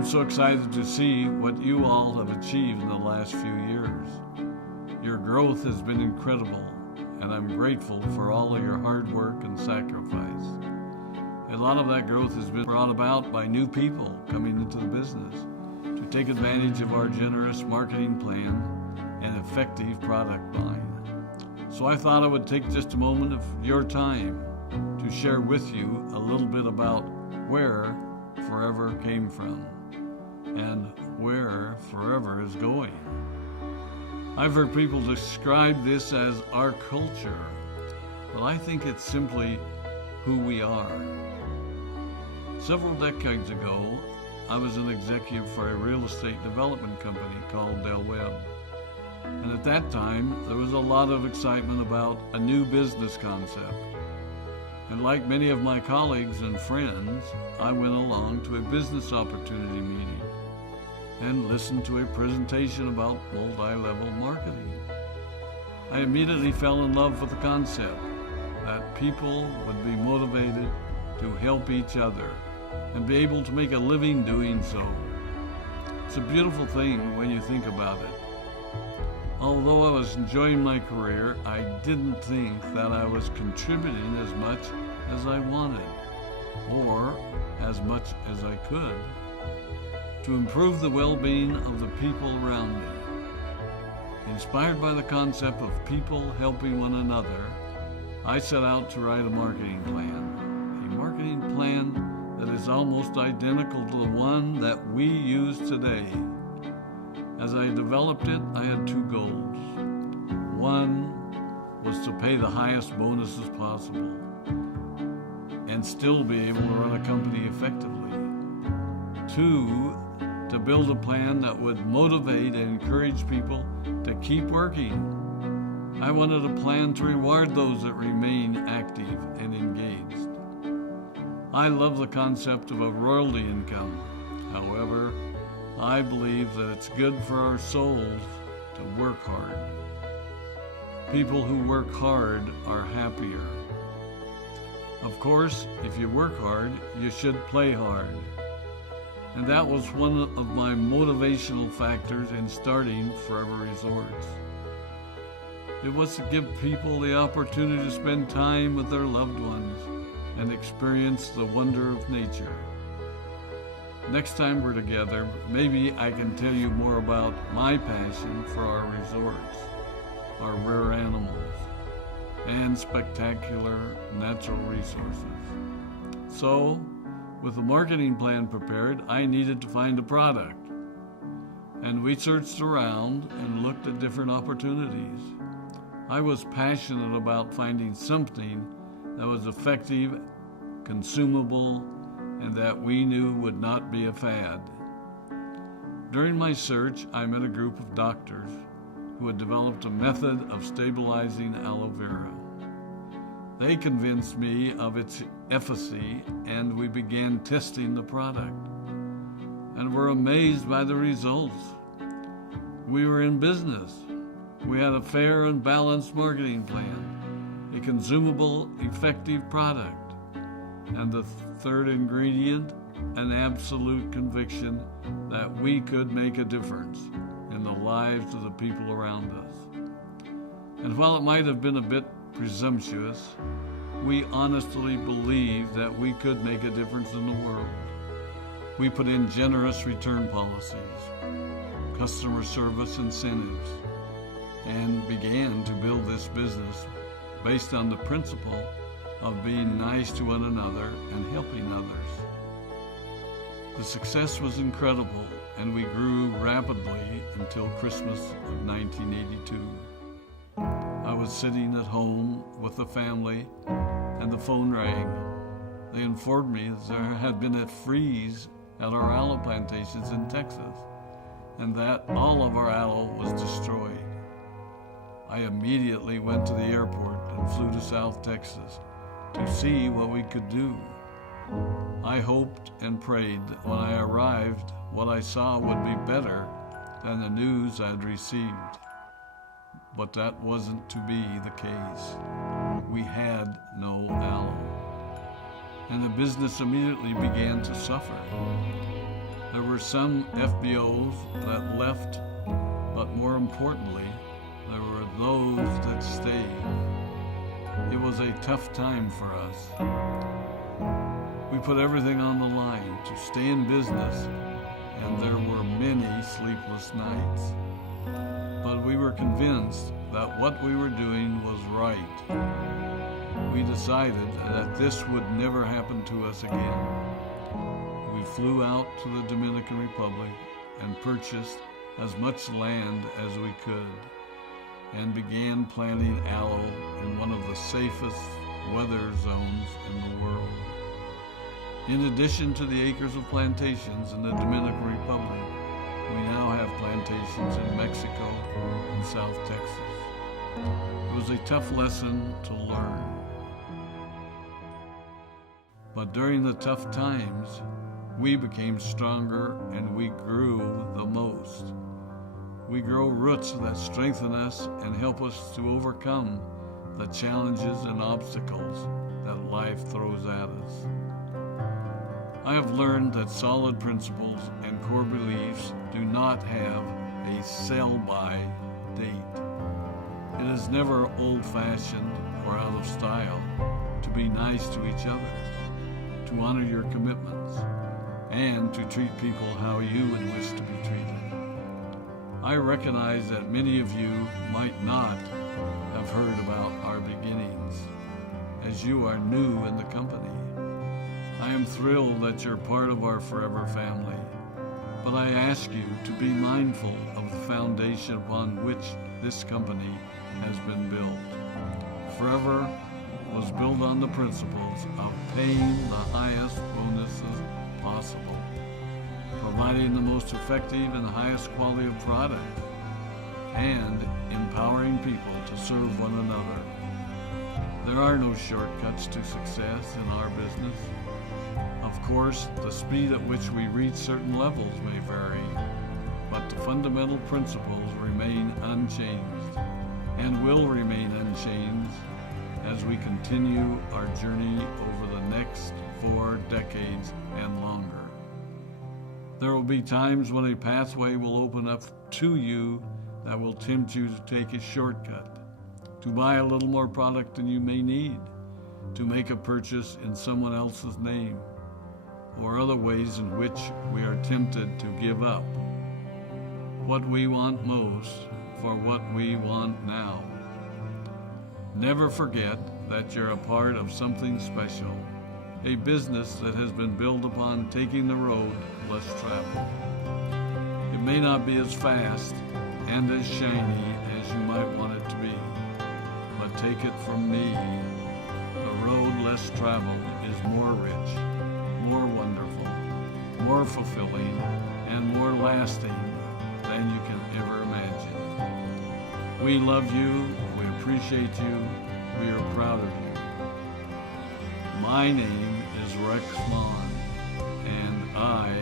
I'm so excited to see what you all have achieved in the last few years. Your growth has been incredible, and I'm grateful for all of your hard work and sacrifice. A lot of that growth has been brought about by new people coming into the business to take advantage of our generous marketing plan and effective product line. So I thought I would take just a moment of your time to share with you a little bit about where Forever came from and where Forever is going. I've heard people describe this as our culture, but I think it's simply who we are. Several decades ago, I was an executive for a real estate development company called Del Webb. And at that time, there was a lot of excitement about a new business concept. And like many of my colleagues and friends, I went along to a business opportunity meeting and listened to a presentation about multi-level marketing. I immediately fell in love with the concept that people would be motivated to help each other and be able to make a living doing so. It's a beautiful thing when you think about it. Although I was enjoying my career, I didn't think that I was contributing as much as I wanted, or as much as I could, to improve the well-being of the people around me. Inspired by the concept of people helping one another, I set out to write a marketing plan that is almost identical to the one that we use today. As I developed it, I had two goals. One was to pay the highest bonuses possible and still be able to run a company effectively. Two, to build a plan that would motivate and encourage people to keep working. I wanted a plan to reward those that remain active and engaged. I love the concept of a royalty income. However, I believe that it's good for our souls to work hard. People who work hard are happier. Of course, if you work hard, you should play hard. And that was one of my motivational factors in starting Forever Resorts. It was to give people the opportunity to spend time with their loved ones and experience the wonder of nature. Next time we're together, maybe I can tell you more about my passion for our resorts, our rare animals, and spectacular natural resources. So, with the marketing plan prepared, I needed to find a product. And we searched around and looked at different opportunities. I was passionate about finding something that was effective, consumable, and that we knew would not be a fad. During my search, I met a group of doctors who had developed a method of stabilizing aloe vera. They convinced me of its efficacy, and we began testing the product, and were amazed by the results. We were in business. We had a fair and balanced marketing plan, a consumable, effective product, and the third ingredient, an absolute conviction that we could make a difference in the lives of the people around us. And while it might have been a bit presumptuous, we honestly believed that we could make a difference in the world. We put in generous return policies, customer service incentives, and began to build this business based on the principle of being nice to one another and helping others. The success was incredible, and we grew rapidly until Christmas of 1982. I was sitting at home with the family, and the phone rang. They informed me that there had been a freeze at our aloe plantations in Texas, and that all of our aloe was destroyed. I immediately went to the airport and flew to South Texas to see what we could do. I hoped and prayed that when I arrived, what I saw would be better than the news I'd received. But that wasn't to be the case. We had no aloe, and the business immediately began to suffer. There were some FBOs that left, but more importantly, there were those that stayed. It was a tough time for us. We put everything on the line to stay in business, and there were many sleepless nights. But we were convinced that what we were doing was right. We decided that this would never happen to us again. We flew out to the Dominican Republic and purchased as much land as we could and began planting aloe in one of the safest weather zones in the world. In addition to the acres of plantations in the Dominican Republic, we now have plantations in Mexico and South Texas. It was a tough lesson to learn. But during the tough times, we became stronger and we grew the most. We grow roots that strengthen us and help us to overcome the challenges and obstacles that life throws at us. I have learned that solid principles and core beliefs do not have a sell-by date. It is never old-fashioned or out of style to be nice to each other, to honor your commitments, and to treat people how you would wish to be treated. I recognize that many of you might not have heard about our beginnings, as you are new in the company. I am thrilled that you're part of our forever family, but I ask you to be mindful of the foundation upon which this company has been built. Forever was built on the principles of paying the highest bonuses possible, providing the most effective and highest quality of product, and empowering people to serve one another. There are no shortcuts to success in our business. Of course, the speed at which we reach certain levels may vary, but the fundamental principles remain unchanged and will remain unchanged as we continue our journey over the next 4 decades and longer. There will be times when a pathway will open up to you that will tempt you to take a shortcut, to buy a little more product than you may need, to make a purchase in someone else's name, or other ways in which we are tempted to give up what we want most for what we want now. Never forget that you're a part of something special, a business that has been built upon taking the road less traveled. It may not be as fast and as shiny as you might want it to be, but take it from me, the road less traveled is more rich, more wonderful, more fulfilling, and more lasting than you can ever imagine. We love you, we appreciate you, we are proud of you. My name is Rex Vaughn, and I